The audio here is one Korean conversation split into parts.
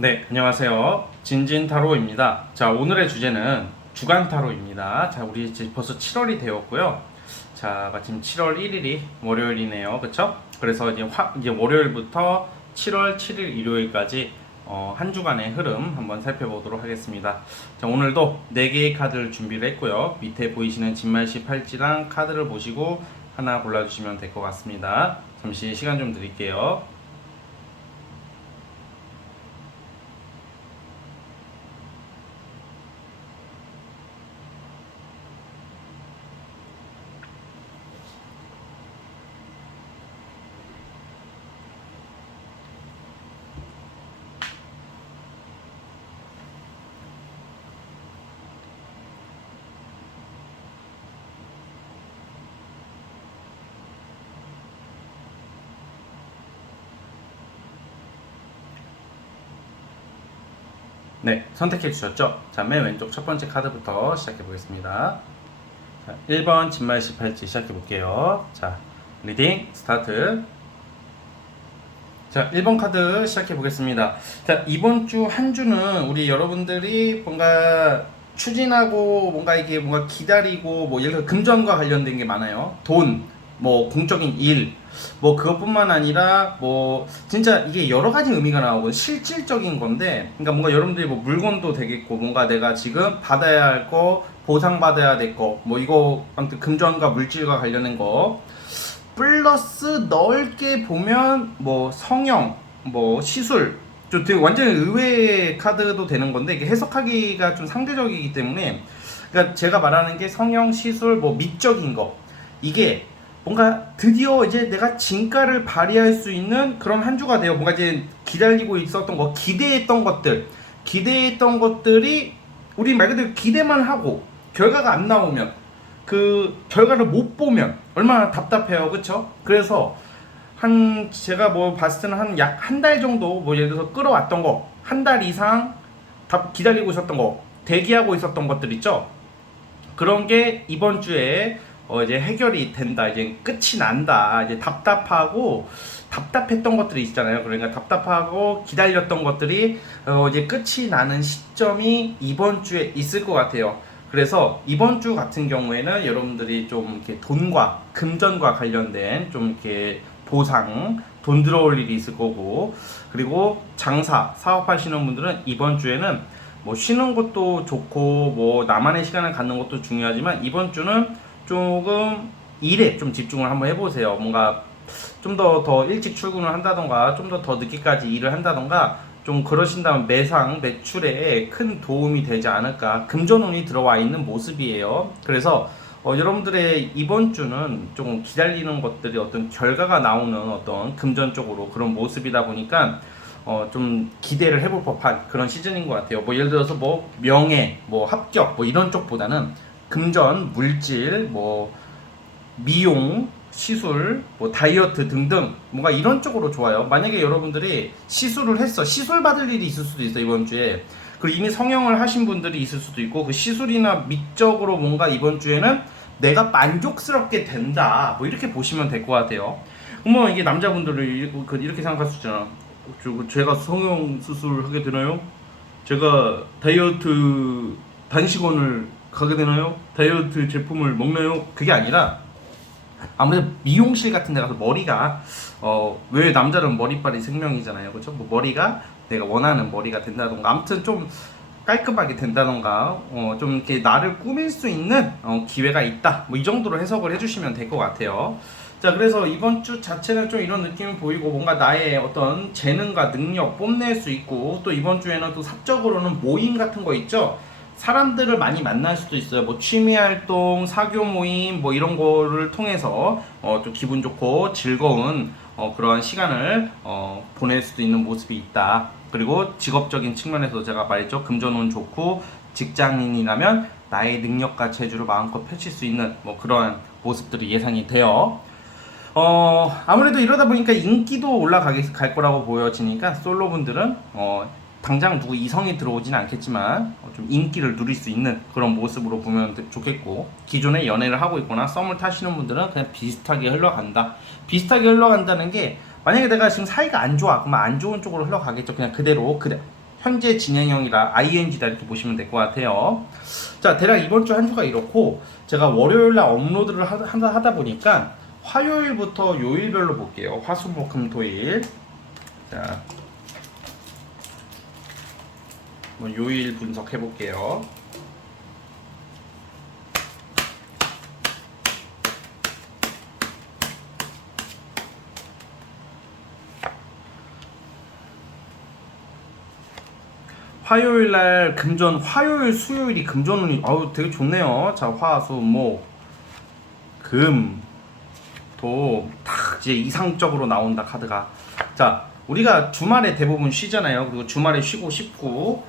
네, 안녕하세요. 진진타로입니다. 자, 오늘의 주제는 주간타로입니다. 자, 우리 이제 벌써 7월이 되었고요. 자, 마침 7월 1일이 월요일이네요. 그쵸? 그래서 이제 월요일부터 7월 7일 일요일까지 한 주간의 흐름 한번 살펴보도록 하겠습니다. 자, 오늘도 4개의 카드를 준비를 했고요. 밑에 보이시는 진말씨 팔찌랑 카드를 보시고 하나 골라주시면 될 것 같습니다. 잠시 시간 좀 드릴게요. 네, 선택해 주셨죠? 자, 맨 왼쪽 첫 번째 카드부터 시작해 보겠습니다. 자, 1번 진말 18지 시작해 볼게요. 자, 리딩 스타트. 자, 1번 카드 시작해 보겠습니다. 자, 이번 주 한 주는 우리 여러분들이 뭔가 추진하고 뭔가 이게 뭔가 기다리고 뭐 예를 들어 금전과 관련된 게 많아요. 돈, 뭐 공적인 일, 뭐 그것뿐만 아니라 뭐 진짜 이게 여러 가지 의미가 나오고 실질적인 건데, 그러니까 뭔가 여러분들이 뭐 물건도 되겠고 뭔가 내가 지금 받아야 할 거, 보상받아야 될 거, 뭐 이거 아무튼 금전과 물질과 관련된 거 플러스 넓게 보면 뭐 성형, 뭐 시술, 좀 되게 완전히 의외의 카드도 되는 건데 이게 해석하기가 좀 상대적이기 때문에, 그러니까 제가 말하는 게 성형, 시술, 뭐 미적인 거, 이게 뭔가 드디어 이제 내가 진가를 발휘할 수 있는 그런 한 주가 돼요. 뭔가 이제 기다리고 있었던 거, 기대했던 것들이 우리 말 그대로 기대만 하고 결과가 안 나오면, 그 결과를 못 보면 얼마나 답답해요, 그쵸? 그래서 한 제가 뭐 봤을 때는 한 약 한 달 정도 뭐 예를 들어서 끌어왔던 거, 한 달 이상 기다리고 있었던 거, 대기하고 있었던 것들 있죠? 그런 게 이번 주에 이제 해결이 된다, 이제 끝이 난다, 이제 답답했던 것들이 있잖아요. 그러니까 답답하고 기다렸던 것들이 이제 끝이 나는 시점이 이번 주에 있을 것 같아요. 그래서 이번 주 같은 경우에는 여러분들이 좀 이렇게 돈과 금전과 관련된 좀 이렇게 보상, 돈 들어올 일이 있을 거고, 그리고 장사, 사업하시는 분들은 이번 주에는 뭐 쉬는 것도 좋고 뭐 나만의 시간을 갖는 것도 중요하지만 이번 주는 조금 일에 좀 집중을 한번 해보세요. 뭔가 좀 더 일찍 출근을 한다던가 좀 더 늦게까지 일을 한다던가 좀 그러신다면 매출에 큰 도움이 되지 않을까. 금전운이 들어와 있는 모습이에요. 그래서 여러분들의 이번 주는 조금 기다리는 것들이 어떤 결과가 나오는 어떤 금전 쪽으로 그런 모습이다 보니까 좀 기대를 해볼 법한 그런 시즌인 것 같아요. 뭐 예를 들어서 뭐 명예, 뭐 합격, 뭐 이런 쪽보다는 금전, 물질, 뭐 미용, 시술, 뭐 다이어트 등등 뭔가 이런 쪽으로 좋아요. 만약에 여러분들이 시술을 했어, 시술 받을 일이 있을 수도 있어 이번 주에. 그리고 이미 성형을 하신 분들이 있을 수도 있고, 그 시술이나 미적으로 뭔가 이번 주에는 내가 만족스럽게 된다, 뭐 이렇게 보시면 될 것 같아요. 뭐 이게 남자분들이 이렇게 생각할 수 있잖아. 제가 성형 수술 하게 되나요? 제가 다이어트 단식원을 가게 되나요? 다이어트 제품을 먹나요? 그게 아니라 아무래도 미용실 같은 데 가서 머리가 왜 남자는 머리빨이 생명이잖아요, 그렇죠? 뭐 머리가 내가 원하는 머리가 된다던가 아무튼 좀 깔끔하게 된다던가 좀 이렇게 나를 꾸밀 수 있는 기회가 있다, 뭐 이 정도로 해석을 해주시면 될 것 같아요. 자, 그래서 이번 주 자체는 좀 이런 느낌이 보이고 뭔가 나의 어떤 재능과 능력 뽐낼 수 있고, 또 이번 주에는 또 사적으로는 모임 같은 거 있죠. 사람들을 많이 만날 수도 있어요. 뭐 취미 활동, 사교 모임 뭐 이런 거를 통해서 좀 기분 좋고 즐거운 그런 시간을 보낼 수도 있는 모습이 있다. 그리고 직업적인 측면에서 제가 말했죠. 금전운 좋고 직장인이라면 나의 능력과 재주를 마음껏 펼칠 수 있는 뭐 그런 모습들이 예상이 돼요. 아무래도 이러다 보니까 인기도 갈 거라고 보여지니까 솔로분들은 당장 누구 이성이 들어오진 않겠지만 좀 인기를 누릴 수 있는 그런 모습으로 보면 좋겠고, 기존에 연애를 하고 있거나 썸을 타시는 분들은 그냥 비슷하게 흘러간다. 비슷하게 흘러간다는 게, 만약에 내가 지금 사이가 안 좋아 그러면 안 좋은 쪽으로 흘러가겠죠. 그냥 그대로 현재 진행형이라 ing다 이렇게 보시면 될 것 같아요. 자, 대략 이번 주 한 주가 이렇고, 제가 월요일날 업로드를 하다 보니까 화요일부터 요일별로 볼게요. 화수목금토일. 자, 뭐 요일 분석해 볼게요. 화요일날 금전, 화요일 수요일이 금전운이 되게 좋네요. 자, 화수목 금 또 딱 이제 이상적으로 나온다 카드가. 자, 우리가 주말에 대부분 쉬잖아요. 그리고 주말에 쉬고 싶고,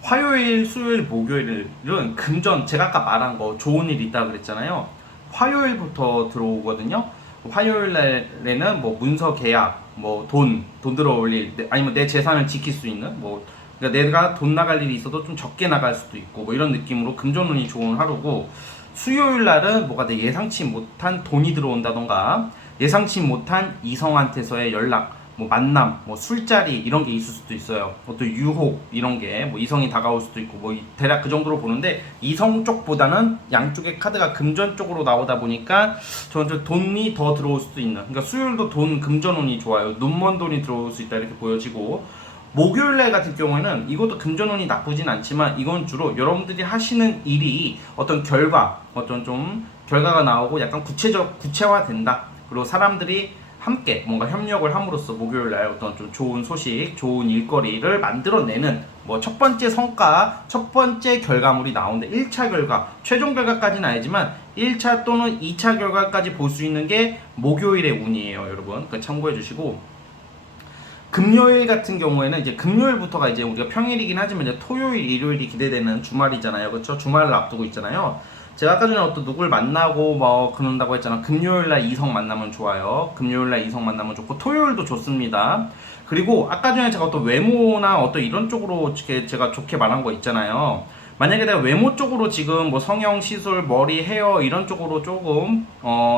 화요일 수요일 목요일은 금전, 제가 아까 말한 거 좋은 일 있다 그랬잖아요. 화요일부터 들어오거든요. 화요일날에는 뭐 문서 계약, 뭐 돈 들어올 일, 아니면 내 재산을 지킬 수 있는, 뭐 그러니까 내가 돈 나갈 일이 있어도 좀 적게 나갈 수도 있고, 뭐 이런 느낌으로 금전운이 좋은 하루고, 수요일 날은 뭐가 내 예상치 못한 돈이 들어온다던가, 예상치 못한 이성한테서의 연락, 뭐 만남, 뭐 술자리 이런 게 있을 수도 있어요. 어떤 유혹 이런 게 뭐 이성이 다가올 수도 있고, 뭐 대략 그 정도로 보는데, 이성 쪽보다는 양쪽의 카드가 금전 쪽으로 나오다 보니까 저한테 돈이 더 들어올 수도 있는, 그러니까 수요일도 돈 금전운이 좋아요. 눈먼 돈이 들어올 수 있다 이렇게 보여지고, 목요일날 같은 경우에는 이것도 금전운이 나쁘진 않지만, 이건 주로 여러분들이 하시는 일이 어떤 어떤 좀 결과가 나오고 약간 구체화된다. 그리고 사람들이 함께 뭔가 협력을 함으로써 목요일날 어떤 좀 좋은 소식, 좋은 일거리를 만들어내는, 뭐 첫 번째 성과, 첫 번째 결과물이 나오는데, 1차 결과, 최종 결과까지는 아니지만 1차 또는 2차 결과까지 볼 수 있는 게 목요일의 운이에요, 여러분. 그 참고해 주시고, 금요일 같은 경우에는 이제 금요일부터가 이제 우리가 평일이긴 하지만 이제 토요일, 일요일이 기대되는 주말이잖아요. 그렇죠? 주말을 앞두고 있잖아요. 제가 아까 전에 어떤 누굴 만나고 뭐 그런다고 했잖아. 금요일날 이성 만나면 좋아요. 금요일날 이성 만나면 좋고, 토요일도 좋습니다. 그리고 아까 전에 제가 어떤 외모나 어떤 이런 쪽으로 제가 좋게 말한 거 있잖아요. 만약에 내가 외모 쪽으로 지금 뭐 성형, 시술, 머리, 헤어 이런 쪽으로 조금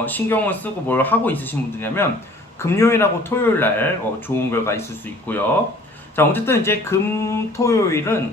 신경을 쓰고 뭘 하고 있으신 분들이라면, 금요일하고 토요일날 좋은 결과 있을 수 있고요. 자, 어쨌든 이제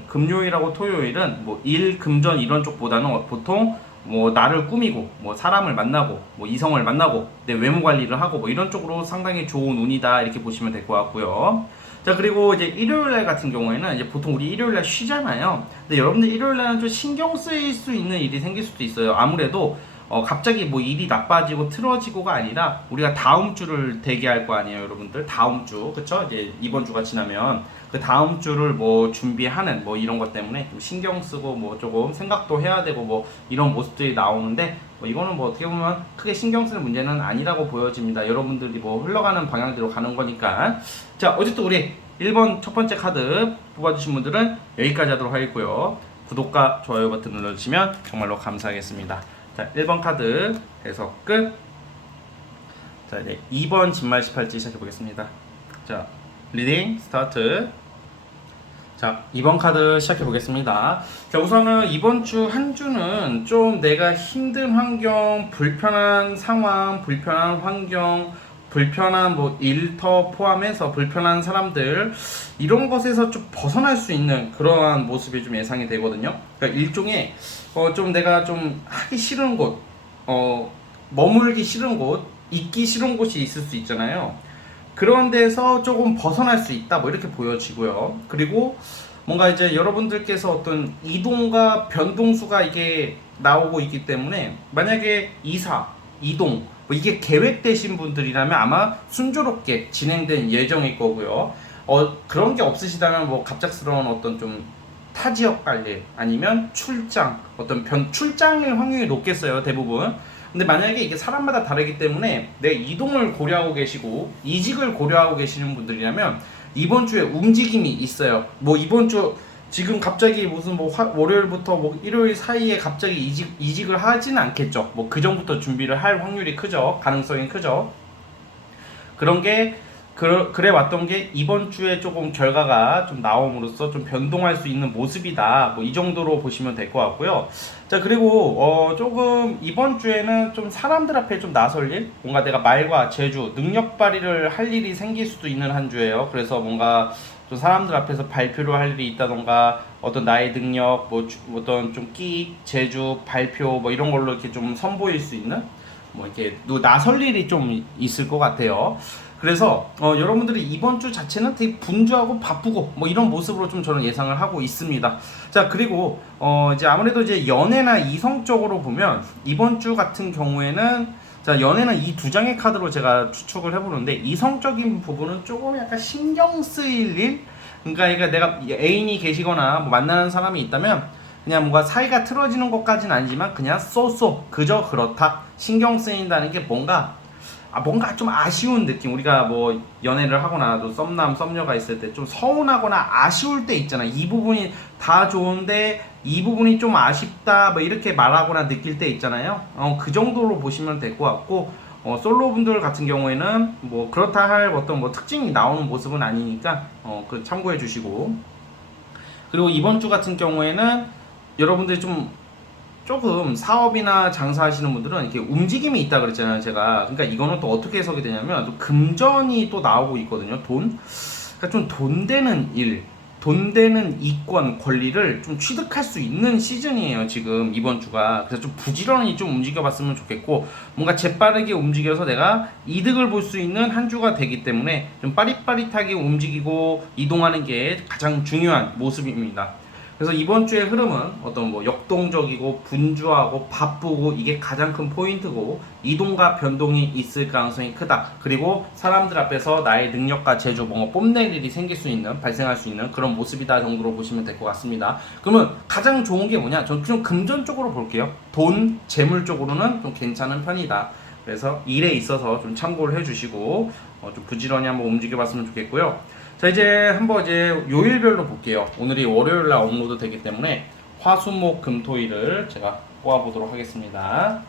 금요일하고 토요일은 뭐 일, 금전 이런 쪽보다는 보통 뭐 나를 꾸미고, 뭐 사람을 만나고, 뭐 이성을 만나고, 내 외모 관리를 하고, 뭐 이런 쪽으로 상당히 좋은 운이다 이렇게 보시면 될 것 같고요. 자, 그리고 이제 일요일날 같은 경우에는 이제 보통 우리 일요일날 쉬잖아요. 근데 여러분들 일요일날은 좀 신경 쓰일 수 있는 일이 생길 수도 있어요. 아무래도 갑자기 뭐 일이 나빠지고 틀어지고가 아니라, 우리가 다음 주를 대기할 거 아니에요, 여러분들. 다음 주, 그쵸? 이제 이번 주가 지나면 그 다음 주를 뭐 준비하는 뭐 이런 것 때문에 좀 신경 쓰고, 뭐 조금 생각도 해야 되고, 뭐 이런 모습들이 나오는데, 뭐 이거는 뭐 어떻게 보면 크게 신경 쓰는 문제는 아니라고 보여집니다. 여러분들이 뭐 흘러가는 방향대로 가는 거니까. 자, 어쨌든 우리 1번 첫 번째 카드 뽑아주신 분들은 여기까지 하도록 하겠고요. 구독과 좋아요 버튼 눌러주시면 정말로 감사하겠습니다. 자, 1번 카드 해석 끝. 자, 이제 2번 진말 18지 시작해 보겠습니다. 자, 리딩 스타트. 자, 2번 카드 시작해 보겠습니다. 자, 우선은 이번 주 한 주는 좀 내가 힘든 환경, 불편한 상황, 불편한 환경, 불편한 뭐 일터 포함해서 불편한 사람들, 이런 것에서 좀 벗어날 수 있는 그러한 모습이 좀 예상이 되거든요. 그러니까 일종의 좀 내가 좀 하기 싫은 곳, 머물기 싫은 곳, 있기 싫은 곳이 있을 수 있잖아요. 그런 데서 조금 벗어날 수 있다, 뭐 이렇게 보여지고요. 그리고 뭔가 이제 여러분들께서 어떤 이동과 변동수가 이게 나오고 있기 때문에, 만약에 이사, 이동, 뭐 이게 계획되신 분들이라면 아마 순조롭게 진행된 예정일 거고요. 그런 게 없으시다면 뭐 갑작스러운 어떤 좀 타 지역 갈 일, 아니면 출장, 어떤 출장일 확률이 높겠어요, 대부분. 근데 만약에 이게 사람마다 다르기 때문에 내 이동을 고려하고 계시고 이직을 고려하고 계시는 분들이라면 이번 주에 움직임이 있어요. 뭐 이번 주 지금 갑자기 무슨 뭐 월요일부터 뭐 일요일 사이에 갑자기 이직을 하지는 않겠죠. 뭐 그 전부터 준비를 할 확률이 크죠. 가능성이 크죠. 그런 게 그래 왔던 게 이번 주에 조금 결과가 좀 나옴으로써 좀 변동할 수 있는 모습이다. 뭐 이 정도로 보시면 될 것 같고요. 자, 그리고 조금 이번 주에는 좀 사람들 앞에 좀 나설 일, 뭔가 내가 말과 재주, 능력 발휘를 할 일이 생길 수도 있는 한 주예요. 그래서 뭔가 또 사람들 앞에서 발표를 할 일이 있다던가 어떤 나의 능력, 어떤 좀 끼, 재주, 발표 뭐 이런 걸로 이렇게 좀 선보일 수 있는 뭐 이렇게 나설 일이 좀 있을 것 같아요. 그래서 여러분들이 이번 주 자체는 되게 분주하고 바쁘고 뭐 이런 모습으로 좀 저는 예상을 하고 있습니다. 자, 그리고 이제 아무래도 이제 연애나 이성적으로 보면 이번 주 같은 경우에는 자, 연애는 이 두 장의 카드로 제가 추측을 해보는데 이성적인 부분은 조금 약간 신경 쓰일 일, 그러니까 내가 애인이 계시거나 뭐 만나는 사람이 있다면 그냥 뭔가 사이가 틀어지는 것까지는 아니지만 그냥 쏘쏘 그저 그렇다 신경 쓰인다는 게 뭔가 좀 아쉬운 느낌. 우리가 뭐 연애를 하거나 또 썸남 썸녀가 있을 때 좀 서운하거나 아쉬울 때 있잖아. 이 부분이 다 좋은데 이 부분이 좀 아쉽다 뭐 이렇게 말하거나 느낄 때 있잖아요. 그 정도로 보시면 될 것 같고, 솔로분들 같은 경우에는 뭐 그렇다 할 어떤 뭐 특징이 나오는 모습은 아니니까 그 참고해 주시고, 그리고 이번 주 같은 경우에는 여러분들이 조금 사업이나 장사하시는 분들은 이렇게 움직임이 있다 그랬잖아요, 제가. 그러니까 이거는 또 어떻게 해석이 되냐면 또 금전이 또 나오고 있거든요. 그러니까 좀 돈 되는 일, 돈 되는 이권, 권리를 좀 취득할 수 있는 시즌이에요, 지금 이번 주가. 그래서 좀 부지런히 좀 움직여봤으면 좋겠고, 뭔가 재빠르게 움직여서 내가 이득을 볼 수 있는 한 주가 되기 때문에 좀 빠릿빠릿하게 움직이고 이동하는 게 가장 중요한 모습입니다. 그래서 이번 주의 흐름은 어떤 뭐 역동적이고 분주하고 바쁘고 이게 가장 큰 포인트고, 이동과 변동이 있을 가능성이 크다. 그리고 사람들 앞에서 나의 능력과 재주 뭔가 뽐낼 일이 발생할 수 있는 그런 모습이다 정도로 보시면 될 것 같습니다. 그러면 가장 좋은 게 뭐냐? 저는 좀 금전 쪽으로 볼게요. 돈, 재물 쪽으로는 좀 괜찮은 편이다. 그래서 일에 있어서 좀 참고를 해주시고 좀 부지런히 한번 움직여봤으면 좋겠고요. 자, 이제 한번 요일별로 볼게요. 오늘이 월요일날 업로드 되기 때문에 화수목 금토일을 제가 뽑아보도록 하겠습니다.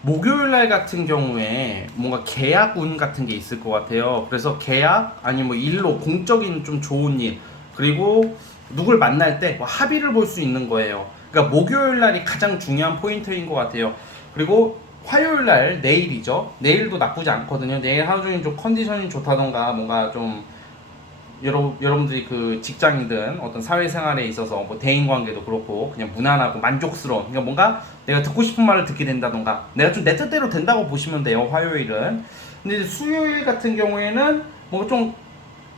목요일날 같은 경우에 뭔가 계약운 같은 게 있을 것 같아요. 그래서 계약 아니면 뭐 일로 공적인 좀 좋은 일, 그리고 누굴 만날 때 뭐 합의를 볼 수 있는 거예요. 그러니까 목요일날이 가장 중요한 포인트인 것 같아요. 그리고 화요일날 내일이죠. 내일도 나쁘지 않거든요. 내일 하루 종일 좀 컨디션이 좋다던가 뭔가 좀 여러분들이 그 직장이든 어떤 사회생활에 있어서 뭐 대인관계도 그렇고 그냥 무난하고 만족스러운, 그러니까 뭔가 내가 듣고 싶은 말을 듣게 된다던가 내가 좀 내 뜻대로 된다고 보시면 돼요, 화요일은. 근데 수요일 같은 경우에는 뭐 좀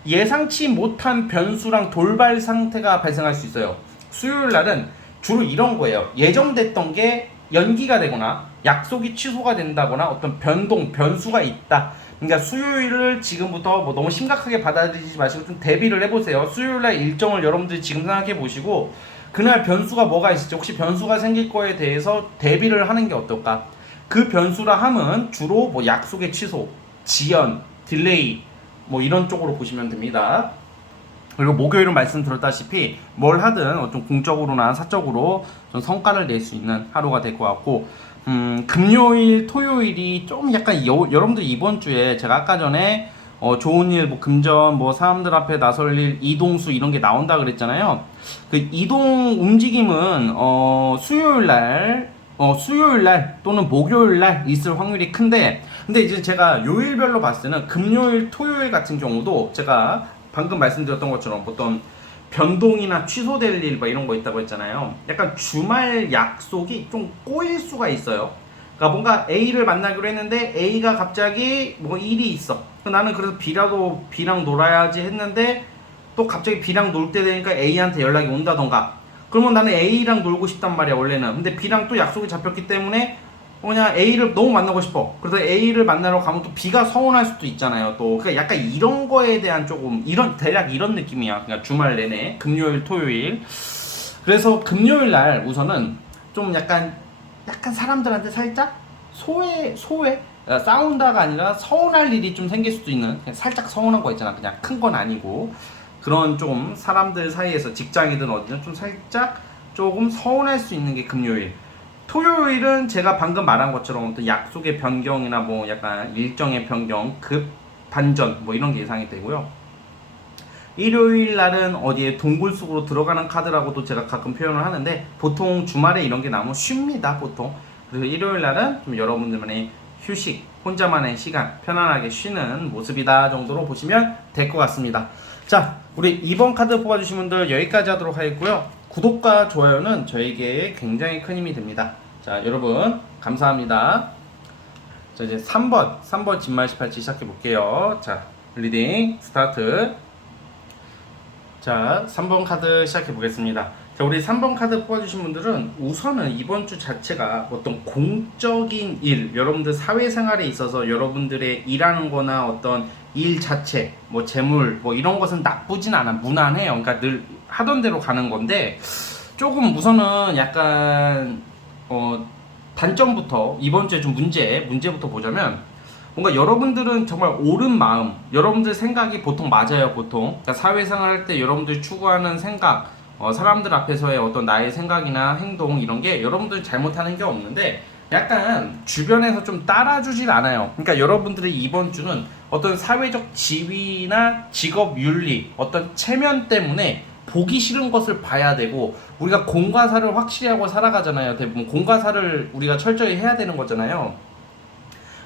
예상치 못한 변수랑 돌발 상태가 발생할 수 있어요. 수요일 날은 주로 이런 거예요. 예정됐던 게 연기가 되거나 약속이 취소가 된다거나 어떤 변수가 있다. 그러니까 수요일을 지금부터 뭐 너무 심각하게 받아들이지 마시고 좀 대비를 해보세요. 수요일날 일정을 여러분들이 지금 생각해 보시고 그날 변수가 뭐가 있을지, 혹시 변수가 생길 거에 대해서 대비를 하는 게 어떨까. 그 변수라 함은 주로 뭐 약속의 취소, 지연, 딜레이 뭐 이런 쪽으로 보시면 됩니다. 그리고 목요일은 말씀드렸다시피 뭘 하든 좀 공적으로나 사적으로 좀 성과를 낼 수 있는 하루가 될 것 같고, 금요일, 토요일이 좀 약간 여러분들 이번 주에 제가 아까 전에 좋은 일, 뭐 금전, 뭐 사람들 앞에 나설 일, 이동수 이런 게 나온다 그랬잖아요. 그 이동 움직임은 수요일 날 또는 목요일 날 있을 확률이 큰데, 근데 이제 제가 요일별로 봤을 때는 금요일, 토요일 같은 경우도 제가 방금 말씀드렸던 것처럼 어떤 변동이나 취소될 일 뭐 이런 거 있다고 했잖아요. 약간 주말 약속이 좀 꼬일 수가 있어요. 그러니까 뭔가 A를 만나기로 했는데 A가 갑자기 뭐 일이 있어. 나는 그래서 B랑 놀아야지 했는데 또 갑자기 B랑 놀 때 되니까 A한테 연락이 온다던가. 그러면 나는 A랑 놀고 싶단 말이야, 원래는. 근데 B랑 또 약속이 잡혔기 때문에 그냥 A를 너무 만나고 싶어. 그래서 A를 만나러 가면 또 B가 서운할 수도 있잖아요. 또 그러니까 약간 이런 거에 대한 조금 대략 이런 느낌이야. 그러니까 주말 내내 금요일, 토요일. 그래서 금요일 날 우선은 좀 약간 사람들한테 살짝 소외 싸운다가 아니라 서운할 일이 좀 생길 수도 있는, 그냥 살짝 서운한 거 있잖아. 그냥 큰 건 아니고 그런 좀 사람들 사이에서 직장이든 어디든 좀 살짝 조금 서운할 수 있는 게 금요일. 토요일은 제가 방금 말한 것처럼 어떤 약속의 변경이나 뭐 약간 일정의 변경, 급 반전 뭐 이런 게 예상이 되고요. 일요일 날은 어디에 동굴 속으로 들어가는 카드라고도 제가 가끔 표현을 하는데 보통 주말에 이런 게 나오면 쉽니다 보통. 그래서 일요일 날은 좀 여러분들만의 휴식, 혼자만의 시간, 편안하게 쉬는 모습이다 정도로 보시면 될 것 같습니다. 자, 우리 2번 카드 뽑아주신 분들 여기까지 하도록 하겠고요. 구독과 좋아요는 저에게 굉장히 큰 힘이 됩니다. 자, 여러분 감사합니다. 자, 이제 3번 진말 18치 시작해 볼게요. 자, 리딩 스타트. 자, 3번 카드 시작해 보겠습니다. 자, 우리 3번 카드 뽑아주신 분들은 우선은 이번 주 자체가 어떤 공적인 일, 여러분들 사회생활에 있어서 여러분들의 일하는 거나 어떤 일 자체, 뭐 재물, 뭐 이런 것은 나쁘진 않아. 무난해요. 그러니까 늘 하던 대로 가는 건데 조금 우선은 약간 단점부터 이번 주에 좀 문제부터 보자면 뭔가 여러분들은 정말 옳은 마음, 여러분들 생각이 보통 맞아요, 보통. 그러니까 사회생활 할 때 여러분들이 추구하는 생각, 사람들 앞에서의 어떤 나의 생각이나 행동 이런 게 여러분들이 잘못하는 게 없는데 약간 주변에서 좀 따라주질 않아요. 그러니까 여러분들이 이번 주는 어떤 사회적 지위나 직업 윤리, 어떤 체면 때문에 보기 싫은 것을 봐야 되고 우리가 공과사를 확실히 하고 살아가잖아요. 대부분 공과사를 우리가 철저히 해야 되는 거잖아요.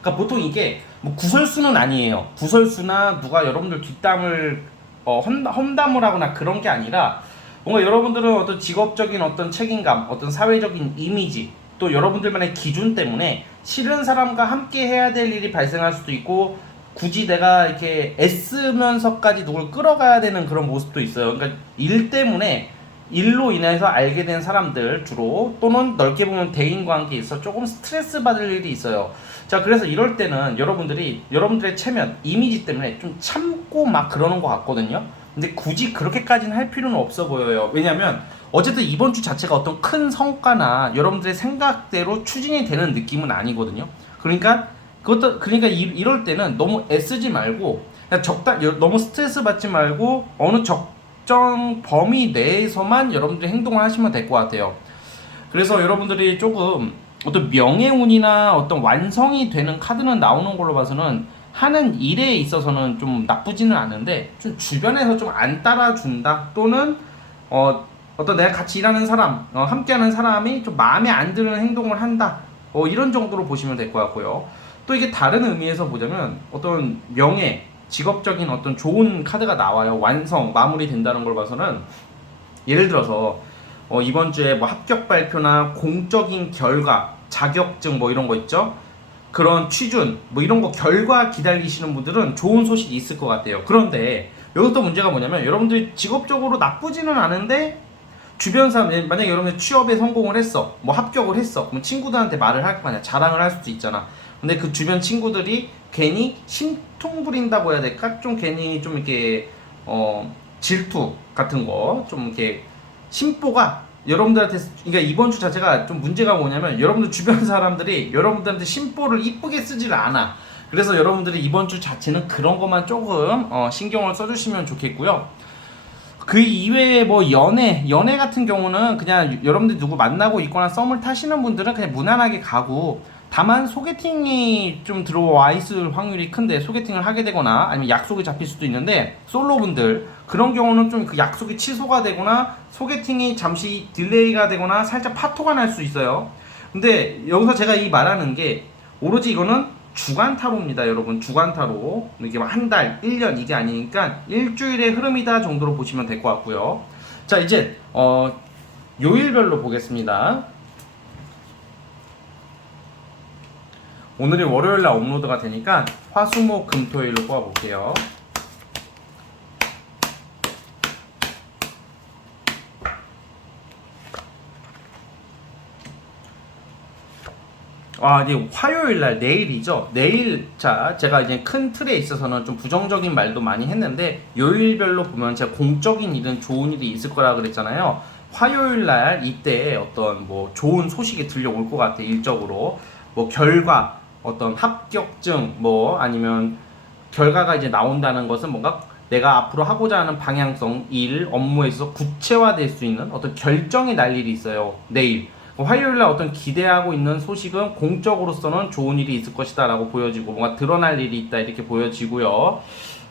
그러니까 보통 이게 뭐 구설수는 아니에요. 구설수나 누가 여러분들 뒷담을 험담을 하거나 그런 게 아니라 뭔가 여러분들은 어떤 직업적인 어떤 책임감, 어떤 사회적인 이미지, 또 여러분들만의 기준 때문에 싫은 사람과 함께 해야 될 일이 발생할 수도 있고 굳이 내가 이렇게 애쓰면서까지 누굴 끌어가야 되는 그런 모습도 있어요. 그러니까 일 때문에 일로 인해서 알게 된 사람들 주로 또는 넓게 보면 대인관계에 있어 조금 스트레스 받을 일이 있어요. 자, 그래서 이럴 때는 여러분들의 체면, 이미지 때문에 좀 참고 막 그러는 것 같거든요. 근데 굳이 그렇게까지는 할 필요는 없어 보여요. 왜냐면 어쨌든 이번 주 자체가 어떤 큰 성과나 여러분들의 생각대로 추진이 되는 느낌은 아니거든요. 그러니까 이럴 때는 너무 애쓰지 말고 그냥 너무 스트레스 받지 말고 어느 적정 범위 내에서만 여러분들이 행동을 하시면 될 것 같아요. 그래서 여러분들이 조금 어떤 명예운이나 어떤 완성이 되는 카드는 나오는 걸로 봐서는 하는 일에 있어서는 좀 나쁘지는 않은데 좀 주변에서 좀 안 따라준다 또는 어떤 내가 같이 일하는 사람, 함께하는 사람이 좀 마음에 안 드는 행동을 한다, 이런 정도로 보시면 될 것 같고요. 또 이게 다른 의미에서 보자면 어떤 명예, 직업적인 어떤 좋은 카드가 나와요. 완성, 마무리된다는 걸 봐서는 예를 들어서 이번 주에 뭐 합격 발표나 공적인 결과, 자격증 뭐 이런 거 있죠? 그런 취준 뭐 이런 거 결과 기다리시는 분들은 좋은 소식이 있을 것 같아요. 그런데 여기서 문제가 뭐냐면 여러분들이 직업적으로 나쁘지는 않은데 주변 사람, 만약에 여러분들 취업에 성공을 했어, 뭐 합격을 했어, 그럼 친구들한테 말을 할 거 아니야, 자랑을 할 수도 있잖아. 근데 그 주변 친구들이 괜히 심통 부린다고 해야 될까? 좀 괜히 좀 이렇게 질투 같은 거 좀 이렇게 심보가 여러분들한테, 그러니까 이번 주 자체가 좀 문제가 뭐냐면 여러분들 주변 사람들이 여러분들한테 심보를 이쁘게 쓰질 않아. 그래서 여러분들이 이번 주 자체는 그런 것만 조금 신경을 써주시면 좋겠고요. 그 이외에 뭐 연애 같은 경우는 그냥 여러분들 누구 만나고 있거나 썸을 타시는 분들은 그냥 무난하게 가고, 다만 소개팅이 좀 들어와 있을 확률이 큰데 소개팅을 하게 되거나 아니면 약속이 잡힐 수도 있는데 솔로분들 그런 경우는 좀 그 약속이 취소가 되거나 소개팅이 잠시 딜레이가 되거나 살짝 파토가 날 수 있어요. 근데 여기서 제가 이 말하는 게 오로지 이거는 주간 타로입니다, 여러분. 주간 타로. 이게 한 달, 1년 이게 아니니까 일주일의 흐름이다 정도로 보시면 될 것 같고요. 자, 이제 요일별로 보겠습니다. 오늘이 월요일날 업로드가 되니까 화수목 금토일로 뽑아볼게요. 이제 화요일날 내일이죠. 내일, 자, 제가 이제 큰 틀에 있어서는 좀 부정적인 말도 많이 했는데 요일별로 보면 제가 공적인 일은 좋은 일이 있을 거라 그랬잖아요. 화요일날 이때 어떤 뭐 좋은 소식이 들려올 것 같아. 일적으로 뭐 결과, 어떤 합격증, 뭐 아니면 결과가 이제 나온다는 것은 뭔가 내가 앞으로 하고자 하는 방향성, 일, 업무에 있어서 구체화될 수 있는 어떤 결정이 날 일이 있어요. 내일 화요일날 어떤 기대하고 있는 소식은 공적으로서는 좋은 일이 있을 것이다 라고 보여지고 뭔가 드러날 일이 있다 이렇게 보여지고요.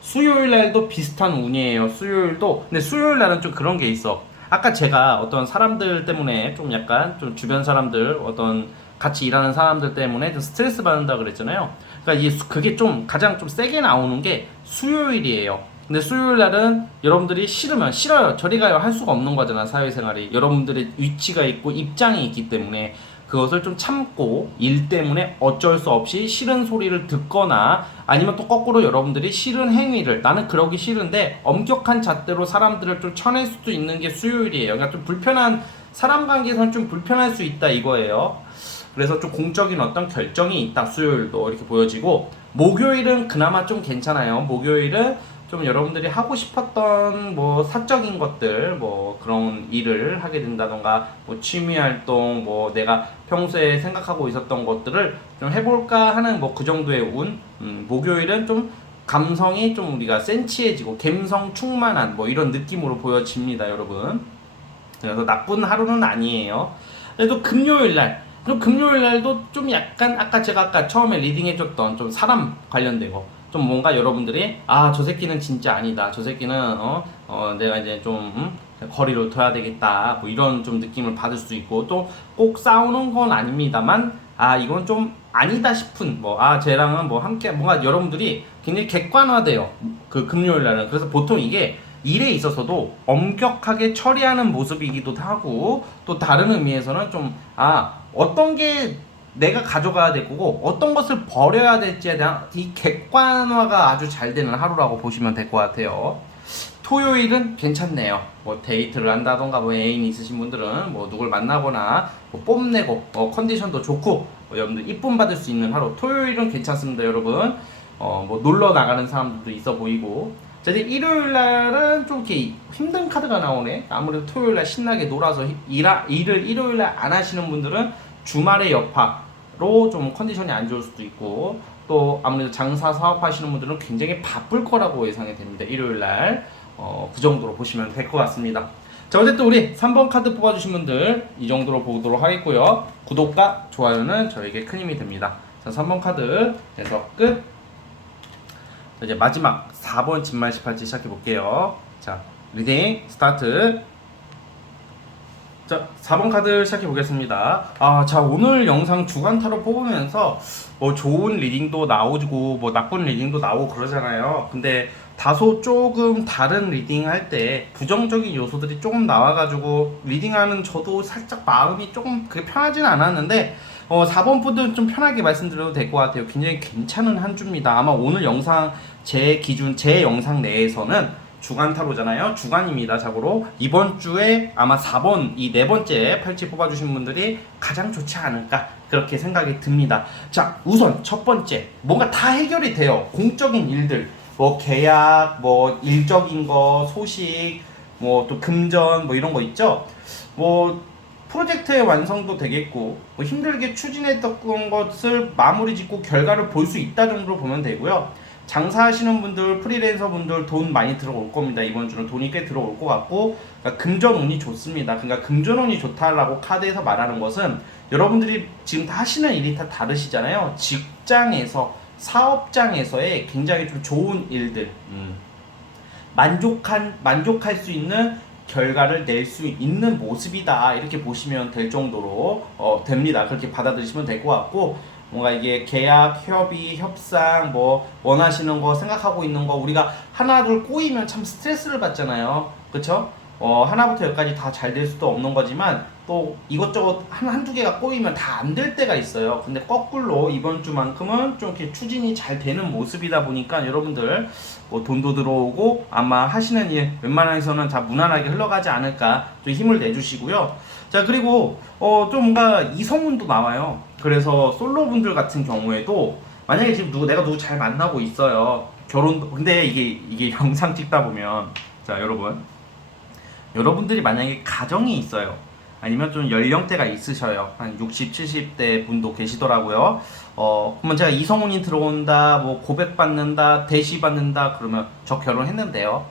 수요일 날도 비슷한 운이에요. 수요일도. 근데 수요일 날은 좀 그런 게 있어. 아까 제가 어떤 사람들 때문에 좀 약간 좀 주변 사람들 어떤 같이 일하는 사람들 때문에 좀 스트레스 받는다 그랬잖아요. 그러니까 그게 좀 가장 좀 세게 나오는 게 수요일이에요. 근데 수요일 날은 여러분들이 싫으면 싫어요. 저리 가요. 할 수가 없는 거잖아, 사회생활이. 여러분들의 위치가 있고 입장이 있기 때문에 그것을 좀 참고 일 때문에 어쩔 수 없이 싫은 소리를 듣거나 아니면 또 거꾸로 여러분들이 싫은 행위를 나는 그러기 싫은데 엄격한 잣대로 사람들을 좀 쳐낼 수도 있는 게 수요일이에요. 그러니까 좀 불편한 사람 관계에서는 좀 불편할 수 있다 이거예요. 그래서 좀 공적인 어떤 결정이 있다 수요일도 이렇게 보여지고 목요일은 그나마 좀 괜찮아요. 목요일은 좀 여러분들이 하고 싶었던 뭐 사적인 것들 뭐 그런 일을 하게 된다던가 뭐 취미 활동 뭐 내가 평소에 생각하고 있었던 것들을 좀 해볼까 하는 뭐 그 정도의 운. 목요일은 좀 감성이 좀 우리가 센치해지고 감성 충만한 뭐 이런 느낌으로 보여집니다, 여러분. 그래서 나쁜 하루는 아니에요. 그래도 금요일 날 그럼 금요일 날도 좀 약간 제가 아까 처음에 리딩해줬던 좀 사람 관련된 거 좀 뭔가 여러분들이 아 저 새끼는 진짜 아니다 저 새끼는 내가 이제 좀 거리를 둬야 되겠다 뭐 이런 좀 느낌을 받을 수 있고 또 꼭 싸우는 건 아닙니다만 아 이건 좀 아니다 싶은 뭐 아 쟤랑은 뭐 함께 뭔가 여러분들이 굉장히 객관화돼요 그 금요일 날은. 그래서 보통 이게 일에 있어서도 엄격하게 처리하는 모습이기도 하고 또 다른 의미에서는 좀 어떤 게 내가 가져가야 될 거고 어떤 것을 버려야 될지에 대한 이 객관화가 아주 잘 되는 하루라고 보시면 될 것 같아요. 토요일은 괜찮네요. 뭐 데이트를 한다던가 뭐 애인 있으신 분들은 뭐 누굴 만나거나 뭐 뽐내고 컨디션도 좋고 여러분들 이쁨 받을 수 있는 하루. 토요일은 괜찮습니다, 여러분. 뭐 놀러 나가는 사람들도 있어 보이고. 자, 이제 일요일 날은 좀 이렇게 힘든 카드가 나오네. 아무래도 토요일 날 신나게 놀아서 일을 일요일 날 안 하시는 분들은 주말의 여파로 좀 컨디션이 안 좋을 수도 있고 또 아무래도 장사 사업하시는 분들은 굉장히 바쁠 거라고 예상이 됩니다. 일요일 날. 그 정도로 보시면 될 것 같습니다. 자, 어쨌든 우리 3번 카드 뽑아주신 분들 이 정도로 보도록 하겠고요. 구독과 좋아요는 저에게 큰 힘이 됩니다. 자, 3번 카드 해서 끝. 자, 이제 마지막 4번 진말 18지 시작해 볼게요. 자, 리딩 스타트. 자, 4번 카드 시작해 보겠습니다. 자, 오늘 영상 주간 타로 뽑으면서 뭐 좋은 리딩도 나오고 뭐 나쁜 리딩도 나오고 그러잖아요. 근데 다소 조금 다른 리딩 할 때 부정적인 요소들이 조금 나와가지고 리딩하는 저도 살짝 마음이 조금 그게 편하진 않았는데 4번 분들은 좀 편하게 말씀드려도 될 것 같아요. 굉장히 괜찮은 한 주입니다. 아마 오늘 영상 제 기준 제 영상 내에서는 주간 타로잖아요. 주간입니다. 자고로 이번 주에 아마 4번 이 네 번째 팔찌 뽑아주신 분들이 가장 좋지 않을까 그렇게 생각이 듭니다. 자, 우선 첫 번째 뭔가 다 해결이 돼요. 공적인 일들 뭐 계약 뭐 일적인 거 소식 뭐 또 금전 뭐 이런 거 있죠. 뭐 프로젝트의 완성도 되겠고 뭐 힘들게 추진했던 것을 마무리 짓고 결과를 볼 수 있다 정도로 보면 되고요. 장사하시는 분들, 프리랜서 분들 돈 많이 들어올 겁니다. 이번 주는 돈이 꽤 들어올 것 같고 그러니까 금전 운이 좋습니다. 그러니까 금전 운이 좋다라고 카드에서 말하는 것은 여러분들이 지금 다 하시는 일이 다 다르시잖아요. 직장에서 사업장에서의 굉장히 좀 좋은 일들 만족할 수 있는 결과를 낼 수 있는 모습이다 이렇게 보시면 될 정도로 됩니다. 그렇게 받아들이시면 될 것 같고 뭔가 이게 계약, 협의, 협상, 뭐 원하시는 거, 생각하고 있는 거 우리가 하나 둘 꼬이면 참 스트레스를 받잖아요. 그쵸? 하나부터 열까지 다 잘 될 수도 없는 거지만 또 이것저것 한두 개가 꼬이면 다 안 될 때가 있어요. 근데 거꾸로 이번 주만큼은 좀 이렇게 추진이 잘 되는 모습이다 보니까 여러분들 뭐 돈도 들어오고 아마 하시는 일 웬만해서는 다 무난하게 흘러가지 않을까 또 힘을 내주시고요. 자, 그리고 좀 뭔가 이성운도 나와요. 그래서 솔로분들 같은 경우에도 만약에 지금 내가 누구 잘 만나고 있어요. 근데 이게 영상 찍다 보면 자, 여러분들이 만약에 가정이 있어요. 아니면 좀 연령대가 있으셔요. 한 60, 70대 분도 계시더라고요. 그러면 제가 이성운이 들어온다, 뭐 고백받는다, 대시받는다 그러면 저 결혼했는데요.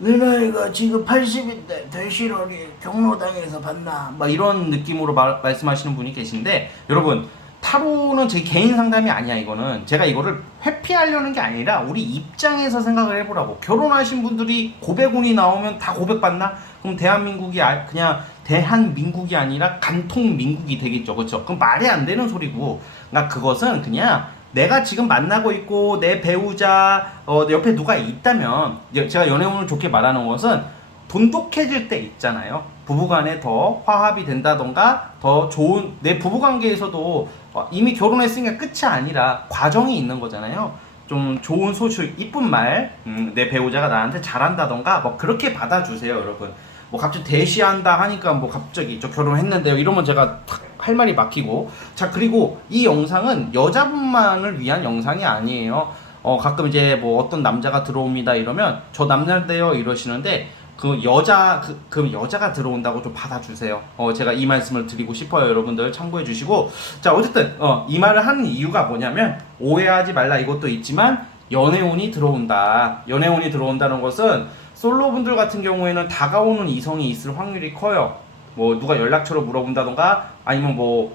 내 나이가 지금 80인데 대시러리 경로당에서 받나? 막 이런 느낌으로 말씀하시는 분이 계신데 여러분 타로는 제 개인 상담이 아니야. 이거는 제가 이거를 회피하려는 게 아니라 우리 입장에서 생각을 해보라고. 결혼하신 분들이 고백운이 나오면 다 고백받나? 그럼 대한민국이 그냥 대한민국이 아니라 간통민국이 되겠죠. 그렇죠? 그럼 말이 안 되는 소리고. 그러니까 그것은 그냥 내가 지금 만나고 있고 내 배우자 옆에 누가 있다면, 제가 연애운을 좋게 말하는 것은 돈독해질 때 있잖아요. 부부간에 더 화합이 된다던가 더 좋은, 내 부부관계에서도 이미 결혼했으니까 끝이 아니라 과정이 있는 거잖아요. 좀 좋은 소식, 이쁜 말, 내 배우자가 나한테 잘한다던가 뭐 그렇게 받아주세요, 여러분. 뭐 갑자기 대시한다 하니까 뭐 갑자기 저 결혼했는데요 이러면 제가 할 말이 막히고. 자, 그리고 이 영상은 여자분만을 위한 영상이 아니에요. 가끔 이제 뭐 어떤 남자가 들어옵니다 이러면 저 남자인데요 이러시는데, 그럼 여자가 들어온다고 좀 받아주세요. 제가 이 말씀을 드리고 싶어요. 여러분들 참고해 주시고. 자, 어쨌든 이 말을 하는 이유가 뭐냐면, 오해하지 말라 이것도 있지만 연애운이 들어온다. 연애운이 들어온다는 것은 솔로분들 같은 경우에는 다가오는 이성이 있을 확률이 커요. 뭐 누가 연락처로 물어본다던가 아니면 뭐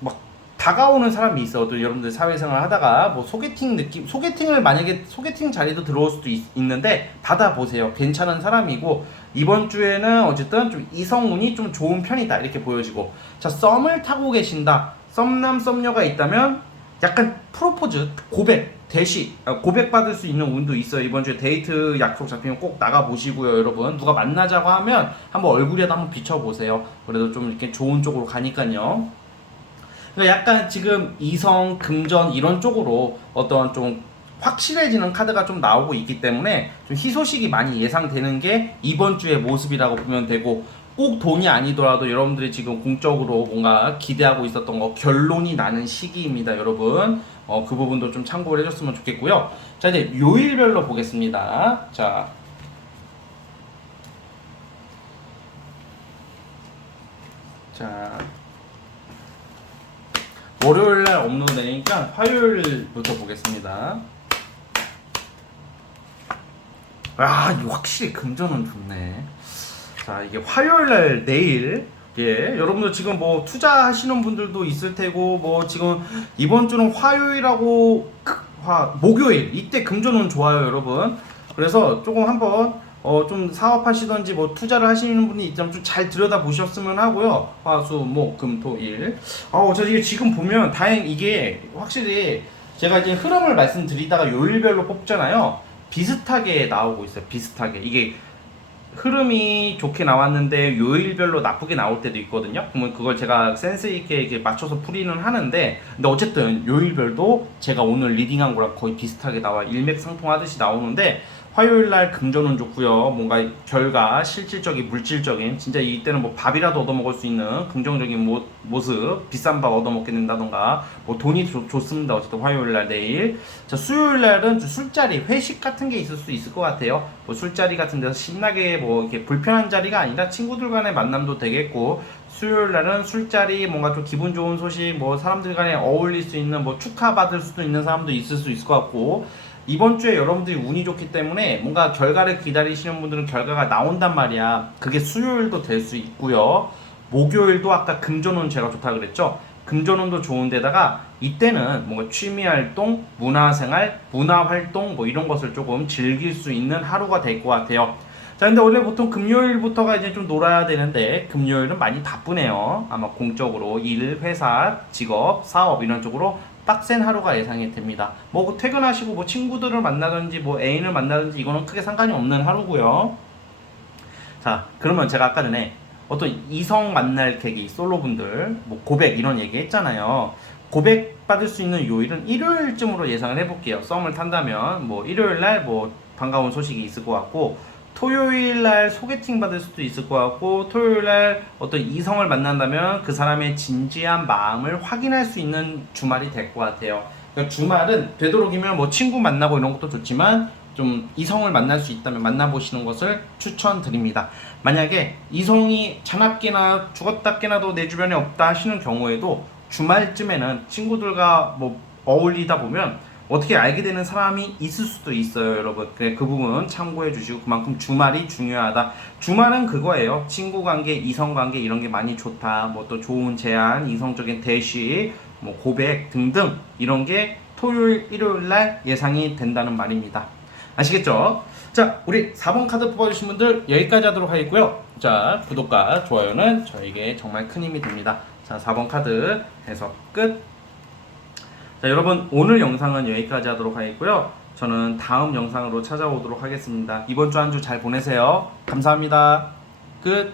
막 다가오는 사람이 있어. 또 여러분들 사회생활 하다가 뭐 소개팅 느낌, 소개팅을 만약에 소개팅 자리도 들어올 수도 있는데 받아보세요. 괜찮은 사람이고, 이번 주에는 어쨌든 좀 이성운이 좀 좋은 편이다 이렇게 보여지고. 자, 썸을 타고 계신다, 썸남 썸녀가 있다면 약간 프로포즈, 고백 받을 수 있는 운도 있어요. 이번 주에 데이트 약속 잡히면 꼭 나가 보시고요, 여러분. 누가 만나자고 하면 한번 얼굴이라도 한번 비춰보세요. 그래도 좀 이렇게 좋은 쪽으로 가니까요. 그러니까 약간 지금 이성, 금전 이런 쪽으로 어떤 좀 확실해지는 카드가 좀 나오고 있기 때문에 좀 희소식이 많이 예상되는 게 이번 주의 모습이라고 보면 되고, 꼭 돈이 아니더라도 여러분들이 지금 공적으로 뭔가 기대하고 있었던 거 결론이 나는 시기입니다, 여러분. 그 부분도 좀 참고를 해줬으면 좋겠고요. 자, 이제 요일별로 보겠습니다. 자, 월요일날 업로드되니까 화요일부터 보겠습니다. 이거 확실히 금전은 좋네. 자, 이게 화요일날 내일, 여러분들 지금 뭐 투자하시는 분들도 있을 테고, 뭐 지금 이번 주는 화요일하고 목요일 이때 금전운 좋아요, 여러분. 그래서 조금 한번 좀 사업하시던지 뭐 투자를 하시는 분이 있다면 좀 잘 들여다 보셨으면 하고요. 화, 수, 목, 금, 토, 일. 저 이게 지금 보면 이게 확실히 제가 이제 흐름을 말씀드리다가 요일별로 뽑잖아요. 비슷하게 나오고 있어요. 비슷하게. 이게 흐름이 좋게 나왔는데 요일별로 나쁘게 나올 때도 있거든요. 그러면 그걸 제가 센스 있게 이렇게 맞춰서 풀이는 하는데, 근데 어쨌든 요일별도 제가 오늘 리딩한 거랑 거의 비슷하게 나와 일맥상통하듯이 나오는데, 화요일날 금전운 좋고요. 뭔가 결과, 실질적인, 물질적인, 진짜 이때는 뭐 밥이라도 얻어먹을 수 있는 긍정적인 모습, 비싼 밥 얻어먹게 된다던가, 뭐 돈이 좋습니다. 어쨌든 화요일날 내일. 자, 수요일날은 술자리, 회식 같은 게 있을 수 있을 것 같아요. 뭐 술자리 같은 데서 신나게 뭐 이렇게 불편한 자리가 아니라 친구들 간의 만남도 되겠고, 수요일날은 술자리, 뭔가 좀 기분 좋은 소식, 뭐 사람들 간에 어울릴 수 있는, 뭐 축하받을 수도 있는 사람도 있을 수 있을 것 같고, 이번 주에 여러분들이 운이 좋기 때문에 뭔가 결과를 기다리시는 분들은 결과가 나온단 말이야. 그게 수요일도 될 수 있고요. 목요일도 아까 금전운 제가 좋다 그랬죠. 금전운도 좋은데다가 이때는 뭔가 취미활동, 문화생활, 문화활동 뭐 이런 것을 조금 즐길 수 있는 하루가 될 것 같아요. 자, 근데 원래 보통 금요일부터가 이제 좀 놀아야 되는데 금요일은 많이 바쁘네요. 아마 공적으로 일, 회사, 직업, 사업 이런 쪽으로 빡센 하루가 예상이 됩니다. 뭐 퇴근하시고 뭐 친구들을 만나든지 뭐 애인을 만나든지 이거는 크게 상관이 없는 하루고요. 자, 그러면 제가 아까 전에 어떤 이성 만날 계기, 솔로분들 뭐 고백 이런 얘기 했잖아요. 고백 받을 수 있는 요일은 일요일쯤으로 예상을 해볼게요. 썸을 탄다면 뭐 일요일날 뭐 반가운 소식이 있을 것 같고, 토요일날 소개팅 받을 수도 있을 것 같고, 토요일날 어떤 이성을 만난다면 그 사람의 진지한 마음을 확인할 수 있는 주말이 될 것 같아요. 그러니까 주말은 되도록이면 뭐 친구 만나고 이런 것도 좋지만 좀 이성을 만날 수 있다면 만나보시는 것을 추천드립니다. 만약에 이성이 잔압게나 죽었다 깨나도 내 주변에 없다 하시는 경우에도 주말쯤에는 친구들과 뭐 어울리다 보면 어떻게 알게 되는 사람이 있을 수도 있어요, 여러분. 그 부분 참고해 주시고, 그만큼 주말이 중요하다. 주말은 그거예요. 친구 관계, 이성 관계 이런 게 많이 좋다. 뭐 또 좋은 제안, 이성적인 대시, 뭐 고백 등등 이런 게 토요일, 일요일 날 예상이 된다는 말입니다. 아시겠죠? 자, 우리 4번 카드 뽑아주신 분들 여기까지 하도록 하겠고요. 자, 구독과 좋아요는 저에게 정말 큰 힘이 됩니다. 자, 4번 카드 해석 끝. 자, 여러분 오늘 영상은 여기까지 하도록 하겠고요. 저는 다음 영상으로 찾아오도록 하겠습니다. 이번 주 한 주 잘 보내세요. 감사합니다. 끝.